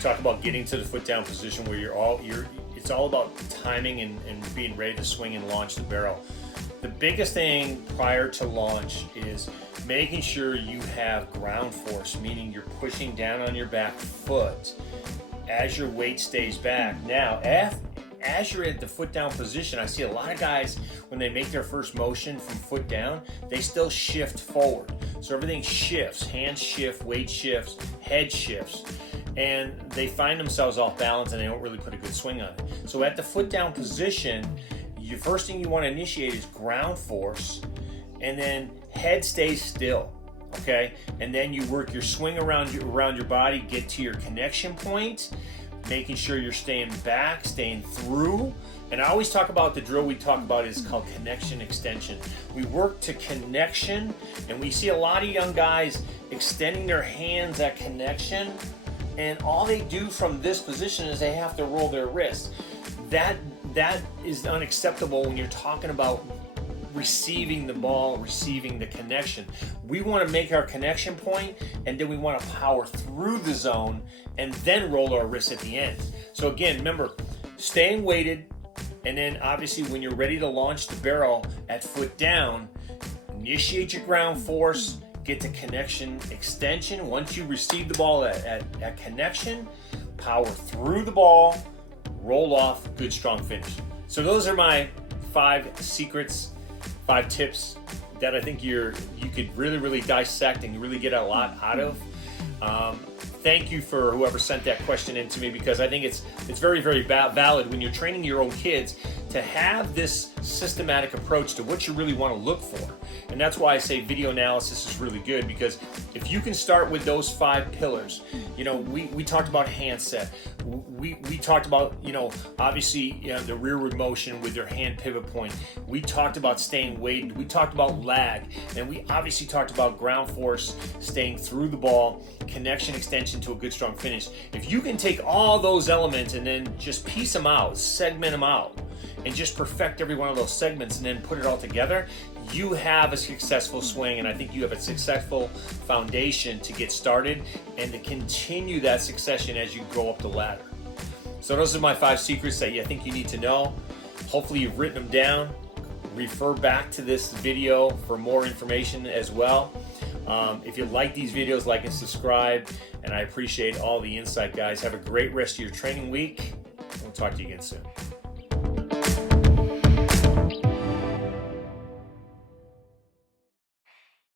talk about getting to the foot down position where it's all about timing and being ready to swing and launch the barrel. The biggest thing prior to launch is making sure you have ground force, meaning you're pushing down on your back foot as your weight stays back. Now, as you're at the foot down position, I see a lot of guys, when they make their first motion from foot down, they still shift forward. So everything shifts, hands shift, weight shifts, head shifts, and they find themselves off balance and they don't really put a good swing on it. So at the foot down position, the first thing you want to initiate is ground force, and then head stays still, okay? And then you work your swing around your body, get to your connection point, making sure you're staying back, staying through. And I always talk about the drill we talk about is called connection extension. We work to connection, and we see a lot of young guys extending their hands at connection, and all they do from this position is they have to roll their wrists. That is unacceptable when you're talking about receiving the ball, receiving the connection. We want to make our connection point, and then we want to power through the zone and then roll our wrists at the end. So again, remember, staying weighted, and then obviously when you're ready to launch the barrel at foot down, initiate your ground force, get to connection extension. Once you receive the ball at connection, power through the ball, roll off, good strong finish. So those are my 5 secrets, 5 tips that I think you could really dissect and really get a lot out of. Thank you for whoever sent that question in to me, because I think it's very valid when you're training your own kids to have this systematic approach to what you really want to look for. And that's why I say video analysis is really good, because if you can start with those 5 pillars, we talked about handset. We talked about, obviously, the rearward motion with your hand pivot point. We talked about staying weighted. We talked about lag. And we obviously talked about ground force, staying through the ball, connection extension to a good strong finish. If you can take all those elements and then just piece them out, segment them out, and just perfect every one of those segments and then put it all together, you have a successful swing, and I think you have a successful foundation to get started and to continue that succession as you go up the ladder. So those are my 5 secrets that I think you need to know. Hopefully you've written them down. Refer back to this video for more information as well. If you like these videos, like and subscribe, and I appreciate all the insight, guys. Have a great rest of your training week. We'll talk to you again soon.